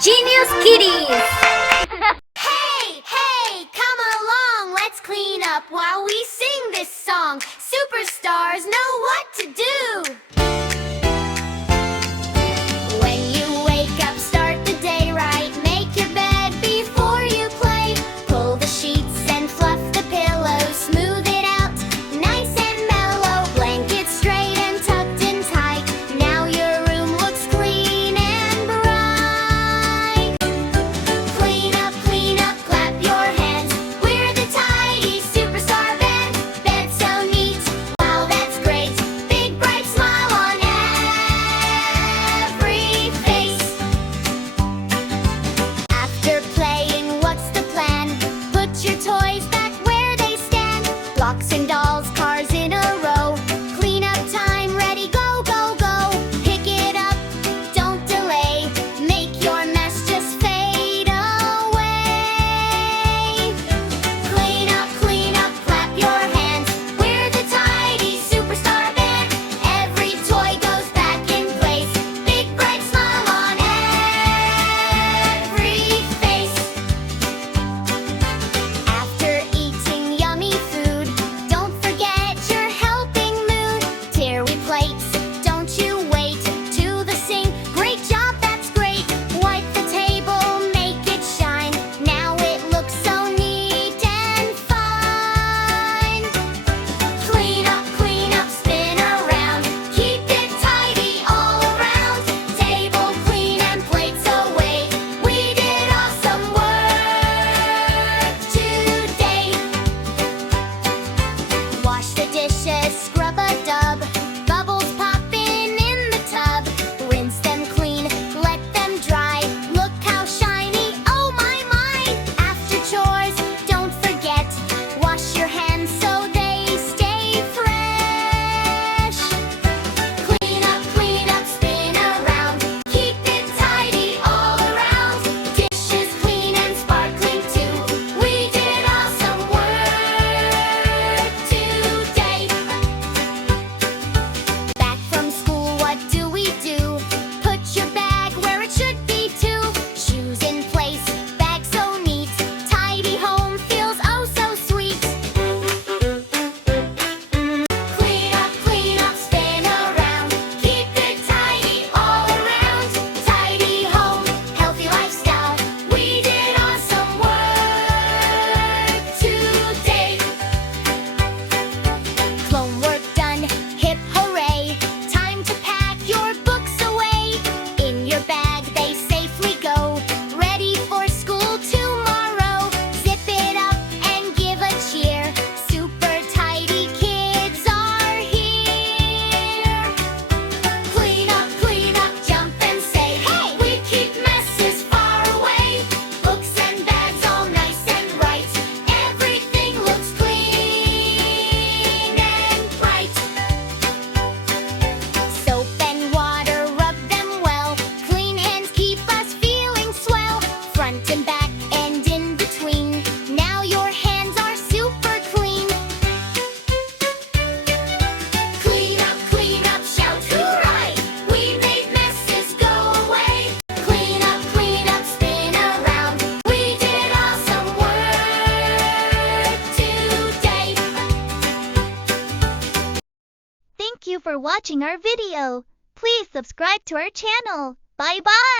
Genius Kiddies! Hey, hey, come along, let's clean up while we sing this song. Superstars know what to do. When you wake up, start the day right. Make your bed before you play. Pull the sheets and fluff the pillows. Smooth it out, nice and mellow. Blankets straight and tucked in tight. Now your room looks clean and bright. Clean up, clap your hands. We're the tidy superstar band. Bed so neat, wow, that's great. Big bright smile on every face. After playing, what's the plan? Put your toys back where they stand. Blocks and dolls, cars in a row. Clean up time, ready, go, go, go. Pick it up, don't delay. Make your mess just fade away. Clean up, clap your hands. We're the tidy superstar band. Every toy goes back in place. Big bright smile on every face. After eating yummy food, don't forget your helping mood. Teary plates, don't you wait to the sink. Great job, that's great. Wipe the table, make it shine. Now it looks so neat and fine. Clean up, spin around. Keep it tidy all around. Table clean and plates away. We did awesome work today. Wash the dishes, scrub a dub. Bubbles popping in the tub. Rinse them clean, let them dry. Look how shiny, oh my, my. After chores, don't forget. Wash your hands so they stay fresh. Clean up, spin around. Keep it tidy all around. Dishes clean and sparkling too. We did awesome work today. Back from school, what do? Put your bag where it should be too. Shoes in place, bag so neat. Tidy home feels oh so sweet. Clean up, spin around. Keep it tidy all around. Tidy home, healthy lifestyle. We did awesome work today. Homework done, hip hooray. Time to pack your books away. In your bag they safely go. Ready for school tomorrow. Zip it up and give a cheer. Super tidy kids are here. Clean up, jump and say, hey! We keep messes far away. Books and bags all nice and bright. Everything looks clean and bright. Soap and water, rub them well. Clean hands keep us feeling swell. Front and back and in between. Now your hands are super clean. Clean up, shout hooray! We made messes go away. Clean up, spin around. We did awesome work today. Thank you for watching our video. Please subscribe to our channel. Bye bye.